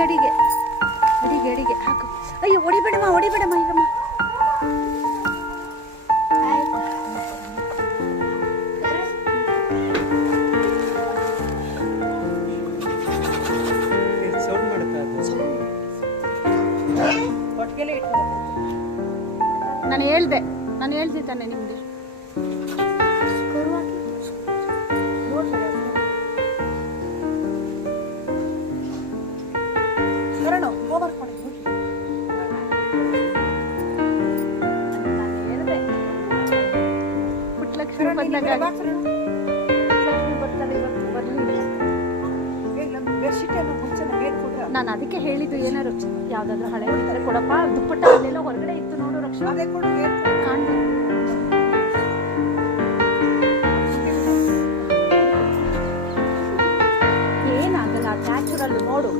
ಅಡಿಗೆ ಹಾಕು. ಅಯ್ಯೋ ಹೊಡಿಬೇಡಮ್ಮ ಈಗಮ್ಮ. ನಾನು ಹೇಳ್ದೆ ತಾನೆ ನಿಮಗೆ. ಪುಟ್ಟಲಕ್ಷ್ಮಿ ಬಂದಾಗ ನಾನು ಅದಕ್ಕೆ ಹೇಳಿದ್ದು, ಏನಾರು ಯಾವ್ದಾದ್ರು ಹಳೆ ಇರ್ತಾರೆ ಕೊಡಪ್ಪ. ದುಪ್ಪಟ್ಟ ಅಲ್ಲೆಲ್ಲ ಹೊರಗಡೆ ಇತ್ತು ನೋಡು ರಕ್ಷಾ, ಏನಾಗಲ್ಲ, ನ್ಯಾಚುರಲ್ ನೋಡು,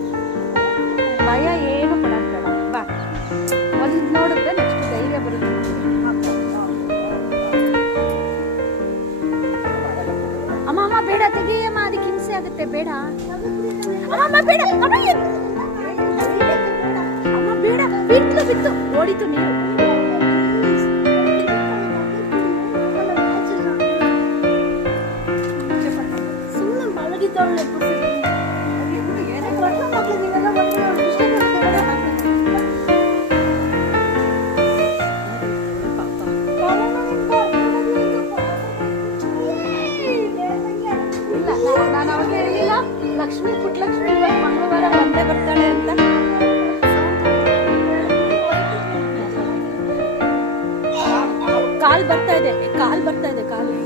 ಭಯ ಏನು ಪಡಲ್ಲ. ಬಾ, ಒಂದು ನೋಡಿದ್ರೆ ನೆಕ್ಸ್ಟ್ ಧೈರ್ಯ ಬರುತ್ತೆ. ಅಮ್ಮ ಬೇಡ ತೆಗಿಯಮ್ಮ, ಅದಕ್ಕೆ ಹಿಂಸೆ ಆಗುತ್ತೆ. ಬೇಡ ಅಮ್ಮ, ಬೇಡ ಅಮ್ಮ, ಬೇಡ. ಬಿತ್ತು ಓಡಿತು ನೀರು. ಸುಮ್ಮನೆ ಮಲಗಿದ್ದವಳೆ. ನಾನು ಅವಾಗ ಹೇಳಿಲ್ಲ ಪುಟ್ಟಲಕ್ಷ್ಮಿ ಮಂಗಳವಾರ ಬಂದೇ ಬರ್ತಾಳೆ ಅಂತ. ಕಾಲ್ ಬರ್ತಾ ಇದೆ ಕಾಲು.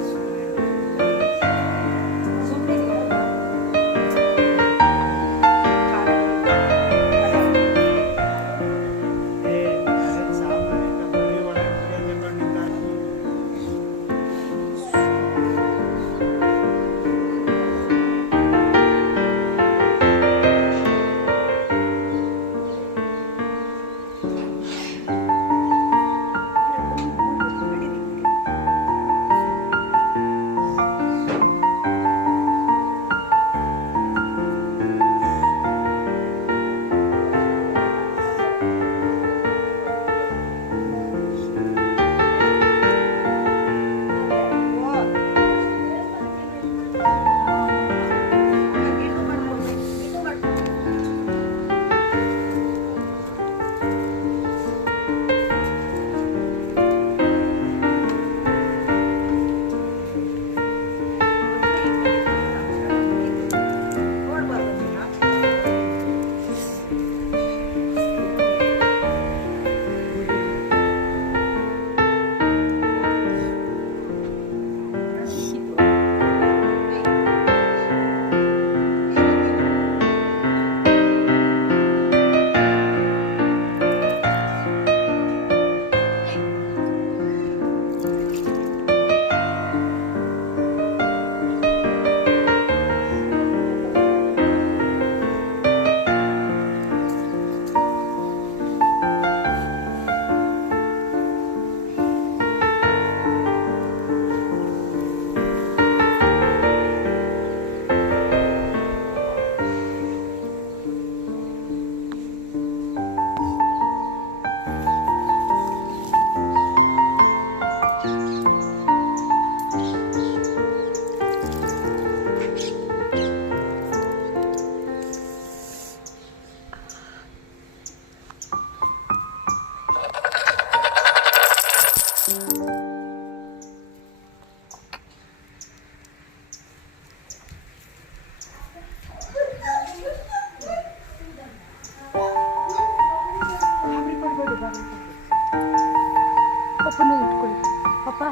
ಪಪ್ಪನೂ ಇಟ್ಕೊಳ್ಳಿ. ಪಪ್ಪ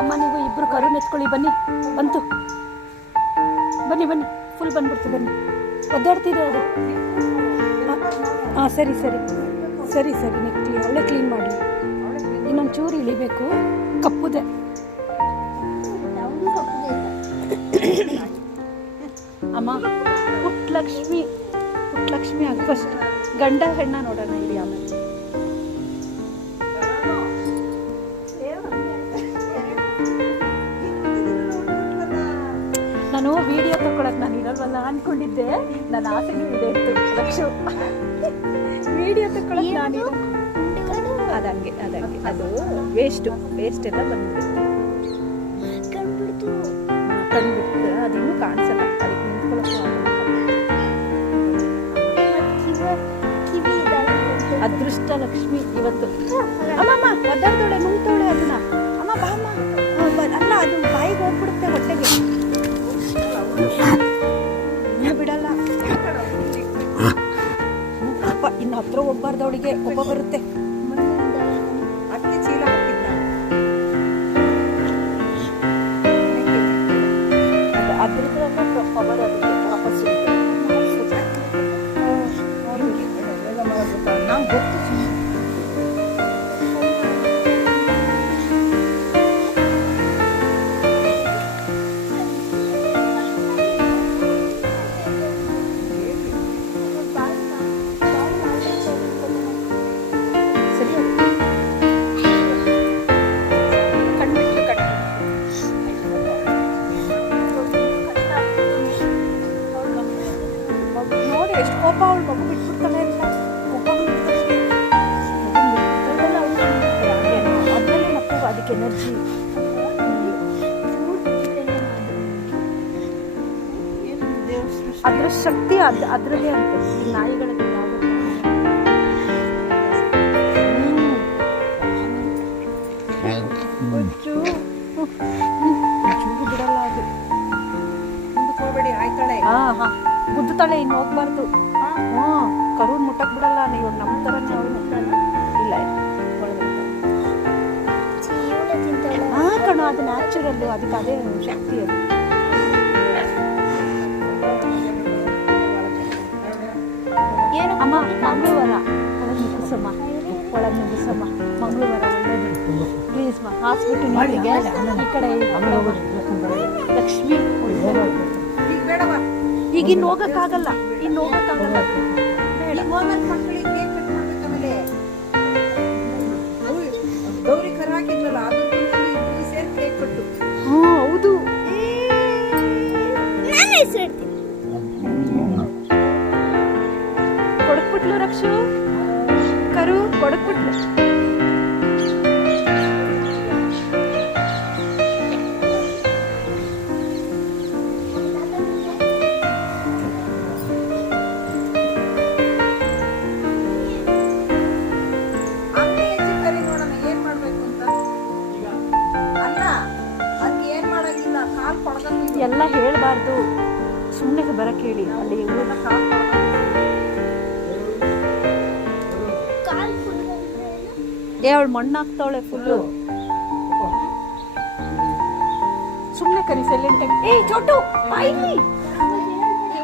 ಅಮ್ಮ ನೀವು ಇಬ್ಬರು ಕರುನ ಎತ್ಕೊಳ್ಳಿ. ಬನ್ನಿ, ಬಂತು, ಬನ್ನಿ ಬನ್ನಿ, ಫುಲ್ ಬಂದ್ಬಿಡ್ತು. ಬನ್ನಿ, ಒದ್ದಾಡ್ತಿದೆ ಅದು. ಹಾಂ ಸರಿ ಸರಿ ಸರಿ ಸರಿ ನೆಕ್ಲಿ ಒಳ್ಳೆ ಕ್ಲೀನ್ ಮಾಡಲಿ. ಇನ್ನೊಂದು ಚೂರು ಇಳಿಬೇಕು. ಕಪ್ಪುದೆ ಅಮ್ಮ. ಪುಟ್ಟಲಕ್ಷ್ಮಿ ಆಗ ಫಸ್ಟ್ ಗಂಡ ಹೆಣ್ಣ ನೋಡೋಣ ಇಲ್ಲಿ. ಆಮೇಲೆ ನಾನು ವಿಡಿಯೋ ತಗೊಳಕ್ ನಾನು ಇರಲ್ವಲ್ಲ ಅನ್ಕೊಂಡಿದ್ದೆ. ನನ್ನ ಆಸೆನೂ ಇದೆ ಇತ್ತು ಲಕ್ಷು. ವಿಡಿಯೋ ತಗೊಳಕ್ ನಾನು ಅದಂಗೆ ಅದು ವೇಸ್ಟ್ ಎಲ್ಲ ಬಂದ್ಬಿಟ್ಟು ಕಂಡ್ಬಿಟ್ಟು ಅದಿನ್ನೂ ಕಾಣಿಸಲ್ಲ. ಅದಕ್ಕೆ ನಿಂತ್ಕೊಳ್ಳೋಕ್ಕೂ ಅದೃಷ್ಟ ಲಕ್ಷ್ಮಿ ಇವತ್ತು. ಅಮ್ಮಮ್ಮ ಒದ್ದಾಡ್ದೋಳೆ ನುಂಗ್ತವಳೆ ಅದನ್ನ. ಅಮ್ಮ ಬಾಮ್ಮ ಅಲ್ಲ, ಅದು ಬಾಯಿಗೆ ಹೋಗ್ಬಿಡುತ್ತೆ ಹೊಟ್ಟೆಗೆ, ಇನ್ನು ಬಿಡಲ್ಲ. ಅಪ್ಪ ಇನ್ನು ಹತ್ರ ಹೋಗ್ಬಾರ್ದು, ಅವಳಿಗೆ ಕೋಪ ಬರುತ್ತೆ. ಅಕ್ಕಿ ಚೀಲ ಹಾಕಿದ್ದ ಅದ್ರದ್ರಲ್ಲ ಪವರ್ ಅದಕ್ಕೆ ವಾಪಸ್ ನಾವು ಗೊತ್ತು. ಎಷ್ಟು ಕೋಪ ಅವಳು ಮಗು ಬಿಟ್ಬಿಡ್ತಾಳೆ ಅಂತ ಕೋಪ ಅದ್ರಲ್ಲಿ ಮತ್ತೆ ಅದಕ್ಕೆ ಎನರ್ಜಿ. ಅದ್ರ ಶಕ್ತಿ ಅದ್ರದೇ ಅಂತ ಈ ನಾಯಿಗಳಿಗೆ ಚೂರು ಬಿಡಲ್ಲ ಅದು. ಹೋಗ್ಬೇಡಿ ಆಯ್ತಾಳೆ. ಗುದ್ದುತ್ತಾಳೆ, ಇನ್ನು ಹೋಗ್ಬಾರ್ದು. ಕರು ಮುಟ್ಟಕ್ ಬಿಡಲ್ಲ. ನೀವು ನಮ್ಮ ಥರನೇ ಅವಳು ಇಲ್ಲ ಕಣೋ, ಅದು ನ್ಯಾಚುರಲ್ಲು, ಅದಕ್ಕೆ ಅದೇ ಶಕ್ತಿ ಅದು. ಏನು ಅಮ್ಮ ಮಂಗಳವಾರ ಒಳಗೆ ನುಗ್ಗಿಸಮ್ಮ, ಮಂಗಳವಾರ ಒಳ್ಳೇದು ಪ್ಲೀಸ್ ಮಾ. ಹಾಸ್ಪಿಟಲ್ ಈ ಕಡೆ ಲಕ್ಷ್ಮಿ ಈಗ ಇನ್ನು ಹೋಗಕ್ಕಾಗಲ್ಲ. ಗೌರಿ ಕರ ಹಾಕಿದ್ವಲ್ಲ ಹೌದು. ಕೊಡಕ್ಬಿಟ್ಲು ರಕ್ಷು, ಕರು ಕೊಡಕ್ಬಿಟ್ಲು. ಎಲ್ಲ ಹೇಳ್ಬಾರ್ದು, ಸುಮ್ಮನೆ ಬರಕ್ ಹೇಳಿ. ಅಲ್ಲಿ ಅವಳು ಮಣ್ಣಾಗ್ತಾವಳೆ ಫುಲ್ಲು. ಸುಮ್ಮನೆ ಕರಿ ಸೈಲೆಂಟ್ ಆಗಿ. ಏ ಚೋಟು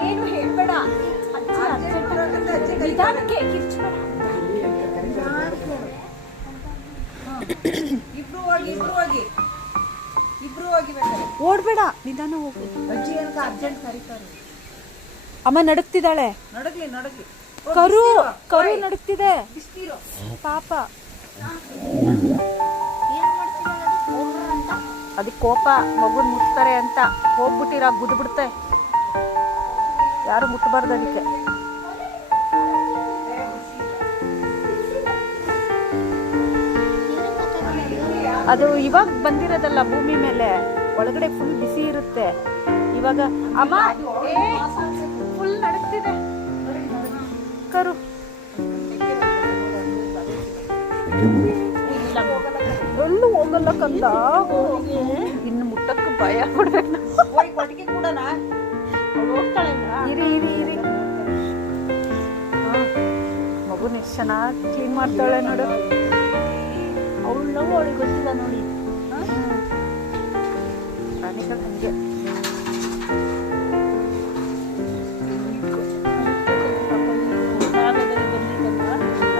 ಏನು ಹೇಳ್ಬೇಡ, ನಿಧಾನಕ್ಕೆ ಕಿರ್ಚ್ಬೇಡ. ಇಬ್ರು ಹೋಗಿ ಓಡ್ಬೇಡ, ನಿಧಾನ ಹೋಗು. ಅಜ್ಜಿ ಅಂತ ಅರ್ಜೆಂಟ್ ಕರೀತಾರೆ. ಅಮ್ಮ ನಡುಕ್ತಿದ್ದಾಳೆ. ನಡಗ್ಲಿ ಕರು ನಡುಕ್ತಿದೆ ಪಾಪ. ಅದಕ್ಕೆ ಕೋಪ, ಮಗುನ್ ಮುಟ್ತಾರೆ ಅಂತ ಹೋಗ್ಬಿಟ್ಟಿರ ಗುದ್ಬಿಡುತ್ತೆ. ಯಾರು ಮುಟ್ಟಬಾರ್ದು ಅದಕ್ಕೆ. ಅದು ಇವಾಗ ಬಂದಿರೋದಲ್ಲ ಭೂಮಿ ಮೇಲೆ, ಒಳಗಡೆ ಫುಲ್ ಬಿಸಿ ಇರುತ್ತೆ ಇವಾಗ. ಅಮ್ಮ ಫುಲ್ ನಡುಕ್ತಿದೆ ಕರು. ಎಲ್ಲೂ ಹೋಗಲ್ಲ ಕಂದ, ಇನ್ನು ಮುಟ್ಟಕ್ಕೆ ಭಯ ಪಡ್ಬೇಕು. ಇರಿ ಮಗುನ ಎಷ್ಟು ಚೆನ್ನಾಗಿ ಕ್ಲೀನ್ ಮಾಡ್ತಾಳೆ ನೋಡು. ಅವಳಿಗೆ ಗೊತ್ತಿಲ್ಲ ನೋಡಿ. ಪ್ರಾಣಿಗಳು ಹಂಗೆ.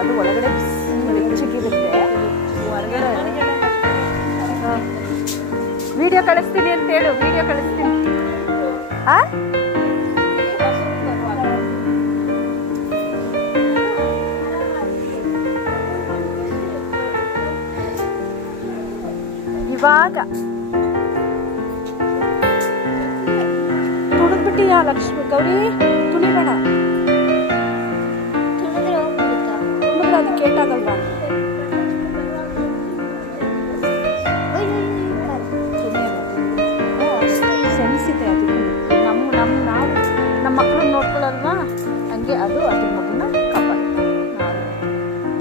ಅದು ಒಳಗಡೆ ಬೆಚ್ಚಗಿರುತ್ತೆ, ಹೊರಗಡೆ. ವಿಡಿಯೋ ಕಳಿಸ್ತೀನಿ ಅಂತ ಹೇಳು, ವಿಡಿಯೋ ಕಳಿಸ್ತೀನಿ. ಇವಾಗ ತುಳಿದ್ಬಿಟ್ಟು ಲಕ್ಷ್ಮಿ ಗೌರಿ ತುಳಿಬೇಡ, ತುಳಿದ್ರೆ ಹೋಗ್ಬಿಡುತ್ತಾ? ತುಳಿದ್ರೆ ಅದಕ್ಕೆ ಏಟಾಗಲ್ವಾ? ಸೆನ್ಸಿದೆ ಅದಕ್ಕೆ. ನಮ್ಮ ಮಕ್ಕಳು ನೋಡ್ಕೊಳ್ಳಲ್ವಾ, ಹಂಗೆ ಅದು ಅದ್ರ ಮಗುನ ಕಾಪಾಡ.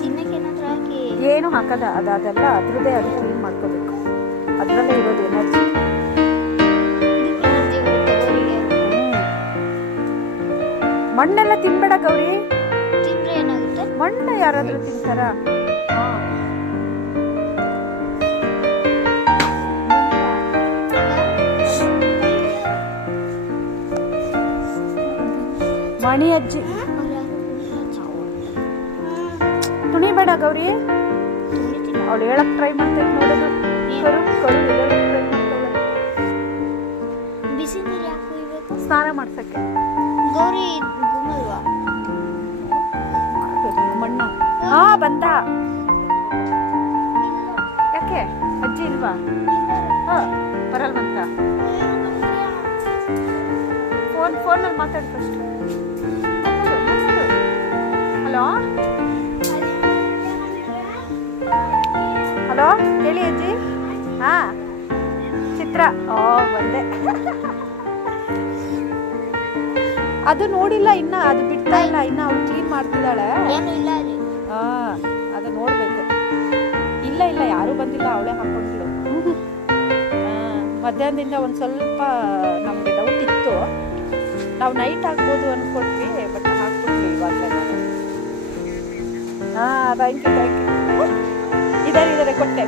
ತಿನ್ನಕ್ಕೆ ಏನಾದ್ರೂ ಹಾಕಿ ಏನು ಹಾಕದ, ಅದೆಲ್ಲ ಅದ್ರದ್ದೇ ಅದು ಕ್ಲೀನ್ ಮಾಡ್ಕೋಬೇಕು. ಅದರಲ್ಲೇ ಇರೋದು ಎನರ್ಜಿ. ಎನರ್ಜಿ ಬರುತ್ತೆ ಗೌರಿಗೆ. ಮಣ್ಣೆಲ್ಲ ತಿನ್ಬೇಡ ಗೌರಿ. ತಿಂದ್ರೆ ಏನಾಗುತ್ತೆ? ಮಣ್ಣು ಯಾರಾದ್ರೂ ತಿಂತಾರ? ಮಣಿ ಅಜ್ಜಿ ತುಣಿಬೇಡ ಗೌರಿ. ಅವಳು ಹೇಳಕ್ ಟ್ರೈ ಮಾಡ್ತೈತೆ ನೋಡೋದು. ಬಿಸಿ ನೀರು ಯಾಕೆ ಕುಯ್ಬೇಕು? ಸ್ನಾನ ಮಾಡ್ಸಕ್ಕೆ. ಗೌರಿ ಗುಮ್ಮಲ್ವಾ? ಮಣ್ಣು ಬಂದ. ಯಾಕೆ ಅಜ್ಜಿ ಇಲ್ವಾ? ಬರಲ್ವಂತ. ಫೋನಲ್ಲಿ ಮಾತಾಡಿ ಫಸ್ಟ್. ಹಲೋ ಹಲೋ ಹೇಳಿ ಅಜ್ಜಿ. ಚಿತ್ರ ಬಂದೆ. ಅದು ನೋಡಿಲ್ಲ ಇನ್ನ, ಅದು ಬಿಡ್ತಾ ಇಲ್ಲ ಇನ್ನ. ಅವಳು ಕ್ಲೀನ್ ಮಾಡ್ತಿದ್ದಾಳೆ. ಏನು ಇಲ್ಲ ಅಲ್ಲಿ. ಅದು ನೋಡ್ಬೇಕು. ಇಲ್ಲ ಇಲ್ಲ ಯಾರು ಬಂದಿಲ್ಲ, ಅವಳೇ ಹಾಕೊಂಡ್ಲು. ಮಧ್ಯಾಹ್ನದಿಂದ ಒಂದು ಸ್ವಲ್ಪ ನಮಗೆ ಡೌಟ್ ಇತ್ತು. ನಾವು ನೈಟ್ ಹಾಕ್ಬೋದು ಅಂದ್ಕೊಟ್ವಿ, ಬಟ್ ಹಾಕ್ಬಿಟ್ವಿ ಇವಾಗಲೇ. ಥ್ಯಾಂಕ್ ಯು ಇದಾರೆ ಕೊಟ್ಟೆ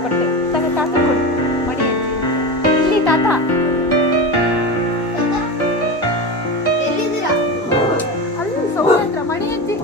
ತಾತ ಕೊಡು. ಮಣಿ ಅಜ್ಜಿ ಇಲ್ಲಿ ತಾತ. ಎಲ್ಲಿದ್ದೀರಾ? ಅಲ್ಲಿ ಸೌಂಡ್ ಹತ್ರ ಮಣಿ ಅಜ್ಜಿ.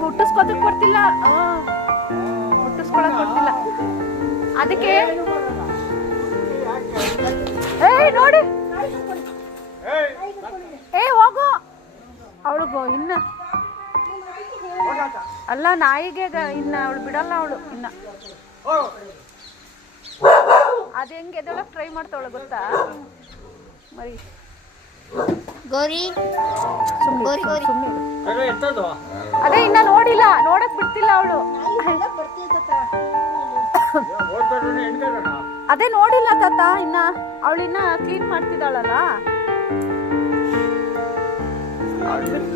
ಮುಟ್ಟಿಸ್ಕೊಳಕ್ ಕೊಡ್ತಿಲ್ಲ, ಮುಟ್ಟಿಸ್ಕೊಳಕ್ ಕೊಡ್ತಿಲ್ಲ. ಅದಕ್ಕೆ ನೋಡಿ ಹೋಗು. ಅವಳಿಗೂ ಇನ್ನ ಅಲ್ಲ, ನಾಯಿಗೆ ಇನ್ನ ಅವಳು ಬಿಡಲ್ಲ. ಅವಳು ಇನ್ನ ಅದ ಹೆಂಗೆ ಎದೊಳಕ್ ಟ್ರೈ ಮಾಡ್ತಾವಳ ಗೊತ್ತಾ ಮರಿ. ಗೌರಿ ಅದೇ ಇನ್ನ ನೋಡಿಲ್ಲ, ನೋಡಕ್ ಬಿಡ್ತಿಲ್ಲ ಅವಳು. ಅದೇ ನೋಡಿಲ್ಲ ತಾತ ಇನ್ನ. ಅವಳು ಇನ್ನ ಕ್ಲೀನ್ ಮಾಡ್ತಿದ್ದಾಳಲ್ಲ.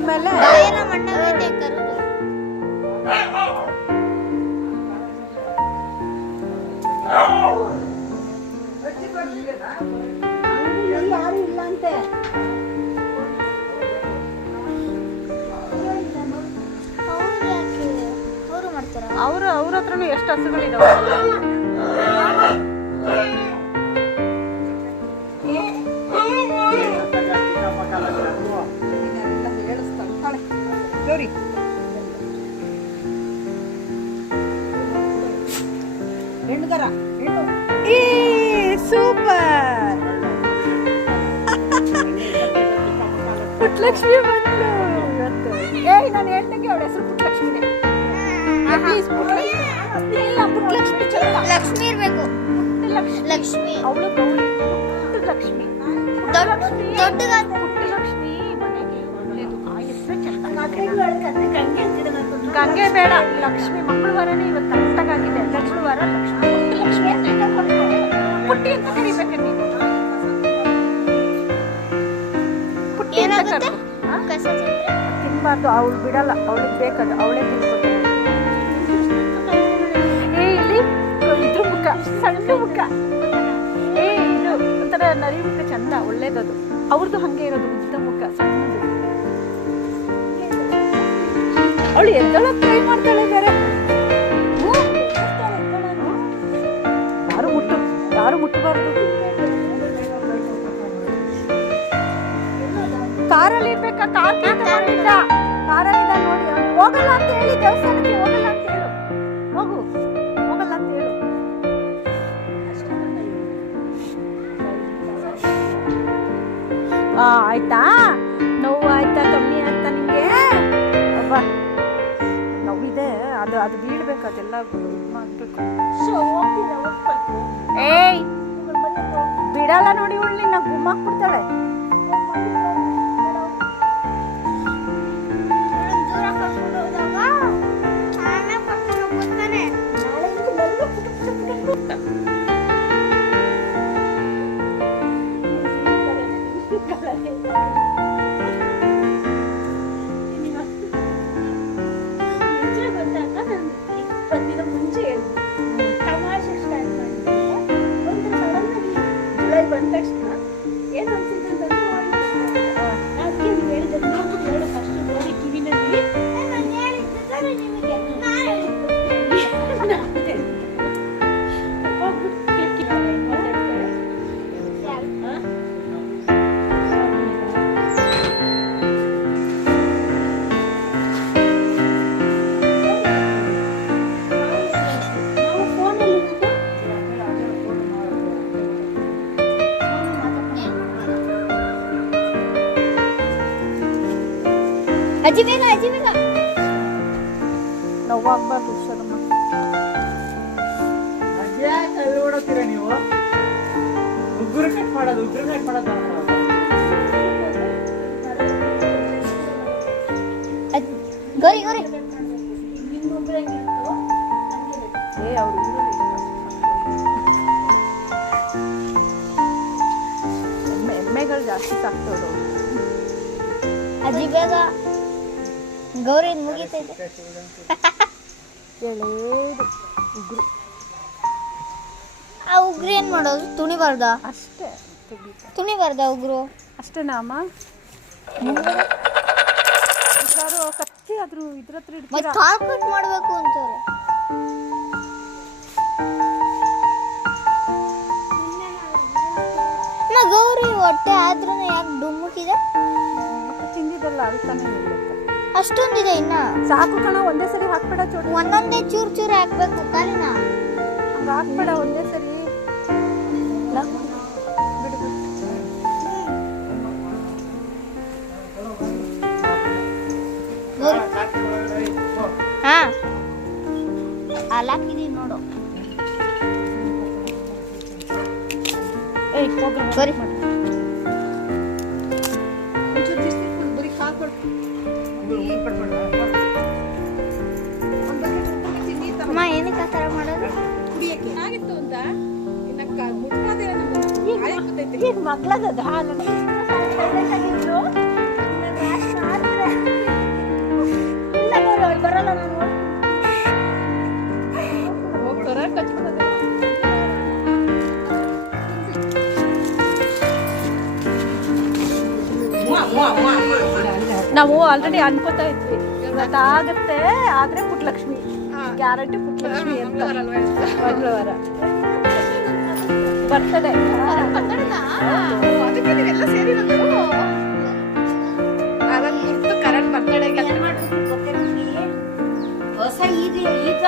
ಮೇಲೆ ಮಣ್ಣಾಗೈತೆ ಕರುದು. ಯಾರು ಇಲ್ಲ ಅಂತೆ. ಅವ್ರ ಹತ್ರನೂ ಎಷ್ಟು ಹಸುಗಳಿದಾವೆ. ಸೂಪರ್ ಪುಟ್ಟಲಕ್ಷ್ಮಿ ಬಂದು. ನಾನು ಹೇಳ್ದಂಗೆ ಅವಳ ಹೆಸರು ಪುಟ್ಟಲಕ್ಷ್ಮಿನೇ. ಪುಟ್ಟಲಕ್ಷ್ಮಿ ಚಂದ. ಲಕ್ಷ್ಮಿ ಇರ್ಬೇಕು. ಲಕ್ಷ್ಮಿ ಅವಳು ಗೌರಿ. ಪುಟ್ಟಲಕ್ಷ್ಮಿ ದೊಡ್ಡದಾದ ಪುಟ್ಟಲಕ್ಷ್ಮಿ ಮನೆಗೆ ಒಳ್ಳೇದು. ಆ ಹೆಸರು ಚಂದ. ಗಂಗೆ ಬೇಡ, ಲಕ್ಷ್ಮಿ. ಮಂಗಳವಾರನೇ ಇವತ್ತು ಕರೆಕ್ಟಾಗಿದೆ. ಲಕ್ಷ್ಮೀವಾರ ಲಕ್ಷ್ಮಿ. ಪುಟ್ಟಲಕ್ಷ್ಮಿ ಪುಟ್ಟಿ ಅಂತ ಕರಿಬೇಕ ನೀನು. ಪುಟ್ಟಿ ಅಂತ ಕರು. ತಿನ್ಬಾರ್ದು, ಅವಳು ಬಿಡಲ್ಲ. ಅವಳಿಗೆ ಬೇಕದು, ಅವಳೇ ತಿನ್ಕೊತಾಳೆ. ಇಲ್ಲಿ ಇದ್ರ ಮುಖ, ಸಣ್ಣ ಮುಖ. ಇದು ಒಂಥರ ನರಿ ಮುಖ ಚಂದ, ಒಳ್ಳೇದದು. ಅವ್ರದ್ದು ಹಂಗೆ ಇರೋದು, ಉದ್ದ ಮುಖ, ಸಣ್ಣದು. ಅವಳು ಎದ್ದೊಳಕ್ ಟ್ರೈ ಮಾಡ್ತಾಳೆ ಬೇರೆ. ಯಾರು ಮುಟ್ಟಬಾರ್ದು. ಕಾರಲ್ಲಿ ಇರ್ಬೇಕಾ? ಕಾರಲ್ಲಿ ನೋಡು. ಹೋಗಲ್ಲ ಅಂತ ಹೇಳಿ ದೇವಸ್ಥಾನಕ್ಕೆ ಹೋಗಲ್ಲ ಅಂತ ಹೇಳು. ಹೋಗು, ಹೋಗಲ್ಲ ಅಂತ ಹೇಳು. ಆಯ್ತಾ? ನೋವು ಆಯ್ತಾ? ಕಮ್ಮಿ ಆಯ್ತಾ ನಿಂಗೆ? ಅಬ್ಬಾ ನೋವಿದೆ. ಅದು ಅದು ಬೀಳ್ಬೇಕು, ಅದೆಲ್ಲ ಇದು ಮಾಡ್ಬೇಕು. ಏಯ್ ಬಿಡಲ್ಲ ನೋಡಿ, ಉಳ್ಳಿ ನಾ ಗುಮ್ಮಾಕ್ಬಿಡ್ತಾಳೆ. ದೂರ ಕರ್ಕೊಂಡು ಹೋದಾಗ ಆಮೇಲೆ ಕರ್ಕೊಂಡು ಹೋಗ್ತಾನೆ. ಮುಂಚೆ ತಮಾಷೆ ಸ್ಟಾರ್ಟ್ ಮಾಡಿದ್ದೆ. ಒಂದು ಸಡನ್ ಆಗಿ ಜುಲೈ ಬಂದ ತಕ್ಷಣ ಏನು ಅನ್ಸಿದೆ ಅಂತಂದ್ರೆ ಅದಕ್ಕೆ ನೀವು ಹೇಳಿದ್ರೆ ನೋಡ್ಬಿಟ್ಟು ಹೇಳೋ ಫಸ್ಟ್ ನೋಡಿ ಕಿವಿನಲ್ಲಿ ನಾನು ಹೇಳಿದ್ದೆ ನಿಮಗೆ. ನಾನು ಹೋಗ್ಬಿಟ್ಟು ಕೇಳ್ತಿದ್ದಾರೆ ಮಾತಾಡ್ತಾರೆ. ನಾವು ಫೋನಲ್ಲಿ ಅಜ್ಜಿ ಬೇಗ, ಅಜ್ಜಿ ಬೇಗ. ನೋವಾಗ್ಬಾರ್ದು ಹುಷಾರಮ್ಮ. ಓಡೋಗ್ತೀರಾ ನೀವು? ಉಗುರು ಕಟ್ ಮಾಡೋದು ಗೌರಿ ಗೌರಿ ಏ ಅವ್ರು ಎಮ್ಮೆಗಳು ಜಾಸ್ತಿ ಸಾಕ್ತವ್ರು. ಅಜ್ಜಿ ಬೇಗ. ಗೌರಿ ಮುಗಿತೈತೆ. ಎಳೆದು ಉಗುರು ಆ ಉಗ್ರು ಏನ್ ಮಾಡೋದು? ತುಣಿಬಾರ್ದ? ಅಷ್ಟೇ ತೆಗಿತಾರೆ. ತುಣಿಬಾರ್ದ ಉಗ್ರು? ಅಷ್ಟೇನಾ ಅಮ್ಮ? ಯಾರು ಕತ್ತಿ ಆದ್ರೂ ಇದ್ರ ಹತ್ರ ಮತ್ತೆ ಇಡ್ತೀರಾ? ಕಾಲ್ ಕಟ್ ಮಾಡ್ಬೇಕು ಅಂತಾರೆ. ಗೌರಿ ಹೊಟ್ಟೆ ಆದ್ರೂ ಯಾಕೆ ಡುಮ್ಮುಕಿದೆ? ಮತ್ತೆ ತಿಂದಿದ್ದಲ್ಲ ಅಳ್ತಾನೆ ಇರುತ್ತೆ. ಅಷ್ಟೊಂದಿದೆ ಇನ್ನ? ಸಾಕು ಕಣ, ಒಂದೇ ಸರಿ ಹಾಕ್ಬೇಡ ಚೋಟ. ಒಂದೊಂದೇ ಚೂರ್ ಚೂರ್ ಹಾಕ್ಬೇಕು ಕಾಲಿನ. ಹಂಗ ಹಾಕ್ಬೇಡ ಒಂದೇ ಸರಿ. ಬಿಡು ಬಿಡು. ಗೌರಿ ಹಾ ಅಲ್ಲಾಕಿದೀನಿ ನೋಡು. ಏಯ್ ಹೋಗ್ರಿ ಗೌರಿ ಒಂಚೂರು ಬಿಸ್ಕೆಟ್ ಕೊಡು, ಬರೀ ಹಾಕ್ಕೊಡು. ಅಮ್ಮ ಏನಕ್ಕೆ ಆ ಥರ ಮಾಡೋದು? ಕುಡಿಯಕ್ಕೆ ಏನಾಗಿತ್ತು ಅಂತ ಈಗ ಮಗ್ಳದ ಹಾಲು ಬರಲ್ಲ. ನಾನು ಹೋಗ್ತಾರ ಕಚ್ಕೊಳ್ಳೋದು. ನಾವು ಆಲ್ರೆಡಿ ಅನ್ಕೋತಾ ಇದ್ವಿ ಇವತ್ತಾಗತ್ತೆ, ಆದ್ರೆ ಪುಟ್ಟಲಕ್ಷ್ಮಿ ಗ್ಯಾರಂಟಿ, ಪುಟ್ಟಲಕ್ಷ್ಮಿ ಅಂತ ಮಂಗಳವಾರ ಬರ್ತಡೆ. ಅದಕ್ಕೆ ನೀವೆಲ್ಲ ಸೇರಿರೋದು ಕರೆಂಟ್ ಬರ್ತಡೆಗೆ ಹೊಸ ಇದೆ ಈಗ